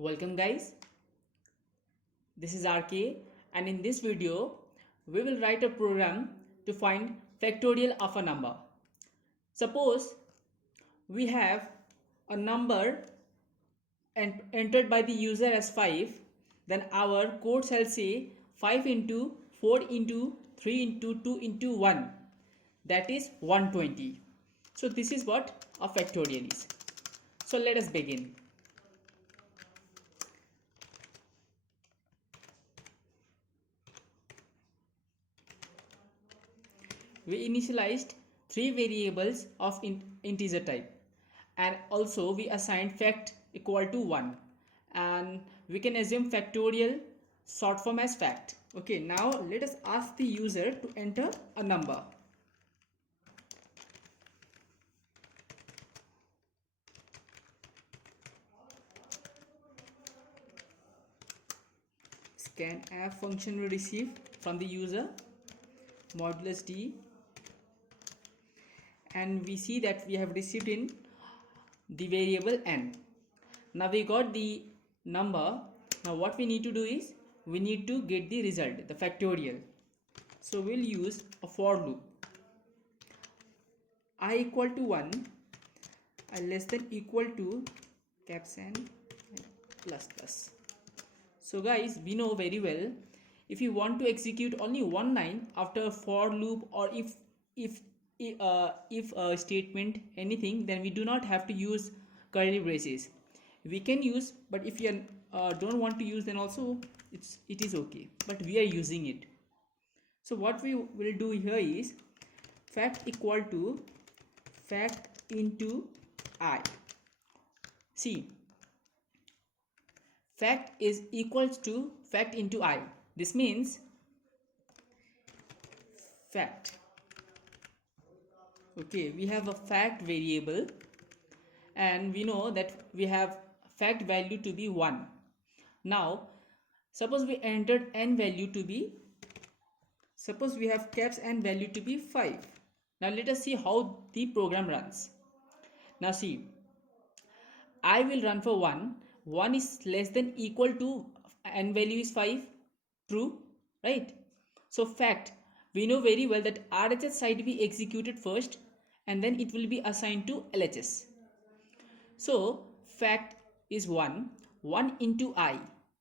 Welcome guys, this is RK and in this video we will write a program to find factorial of a number. Suppose we have a number entered by the user as 5, then our code shall say 5 into 4 into 3 into 2 into 1, that is 120. So this is what a factorial is. So let us begin. We initialized 3 variables of integer type, and also we assigned fact equal to 1, and we can assume factorial short form as fact. Okay, now let us ask the user to enter a number. Scanf function will receive from the user modulus d, and we see that we have received in the variable n. Now we got the number. Now what we need to do is we need to get the result, the factorial. So we'll use a for loop. I equal to 1, I less than equal to caps n plus plus. So guys, we know very well, if you want to execute only one line after a for loop, or if a statement anything, then we do not have to use curly braces. We can use, but if you don't want to use, then also it is okay, but we are using it. So what we will do here is fact equal to fact into I. See, fact is equals to fact into I. This means fact. Okay, we have a fact variable and we know that we have fact value to be 1. Now suppose we entered n value to be, suppose we have caps n value to be 5. Now let us see how the program runs. Now see, I will run for 1 is less than equal to n value is 5, true, right? So fact, we know very well that RHS side be executed first and then it will be assigned to LHS. So fact is 1 into I.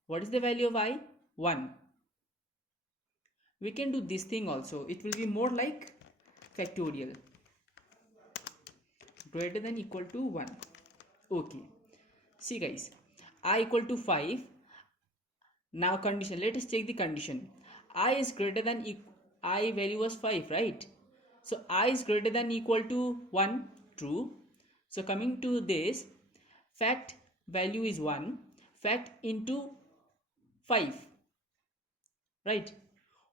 What is the value of I? 1. We can do this thing also. It will be more like factorial, greater than equal to 1. Okay, see guys, I equal to 5. Now condition, let us check the condition. I is greater than I value was 5, right? So I is greater than equal to 1, true. So coming to this, fact value is 1, fact into 5, right?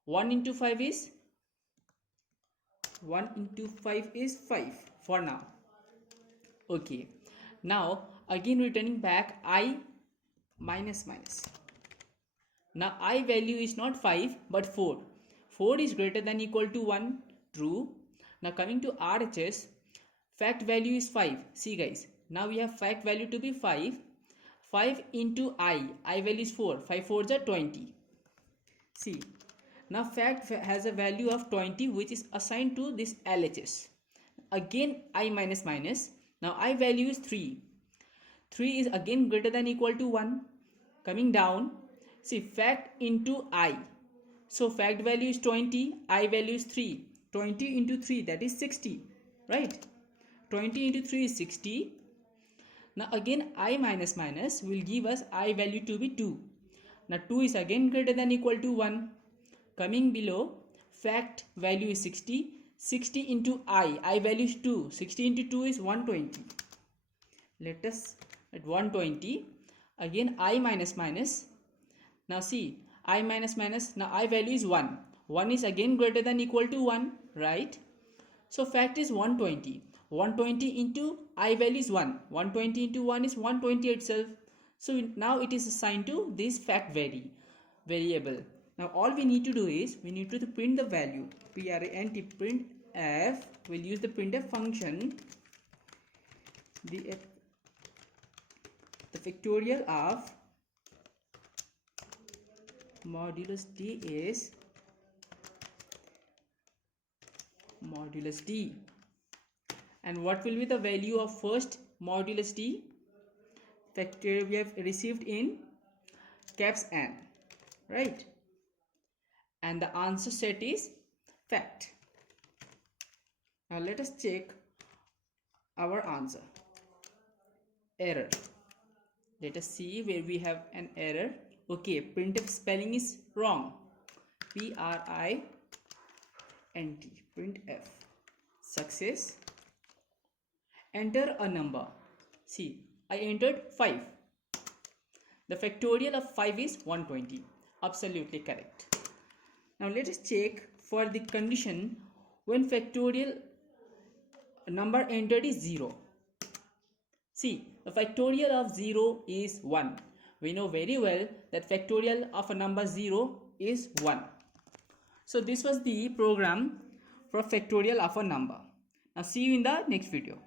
1 into 5 is 5 for now. Okay, now again returning back I minus minus. Now I value is not 5 but 4. 4 is greater than equal to 1, true. Now coming to RHS, fact value is 5. See guys, now we have fact value to be 5. 5 into I value is 4. 5 4s are 20. See, now fact has a value of 20 which is assigned to this LHS. Again I minus minus. Now I value is 3. 3 is again greater than equal to 1. Coming down, see, fact into I. So fact value is 20, I value is 3. 20 into 3, that is 60, right? 20 into 3 is 60. Now again I minus minus will give us I value to be 2. Now 2 is again greater than equal to 1. Coming below, fact value is 60. 60 into I value is 2. 60 into 2 is 120. Let us at 120. Again I minus minus. Now see, I minus minus, now I value is 1. 1 is again greater than equal to 1, right? So fact is 120. 120 into I value is 1. 120 into 1 is 120 itself. So now it is assigned to this fact variable. Now all we need to do is we need to print the value. print print f. We'll use the printf function. The factorial of modulus d is modulus d. And what will be the value of first modulus d? Factorial we have received in caps N, right? And the answer set is fact. Now let us check our answer. Error. Let us see where we have an error. Okay, printf spelling is wrong. print, printf. Success. Enter a number. See, I entered 5. The factorial of 5 is 120. Absolutely correct. Now let us check for the condition when factorial number entered is 0. See, the factorial of 0 is 1. We know very well that factorial of a number 0 is 1. So this was the program for factorial of a number. Now see you in the next video.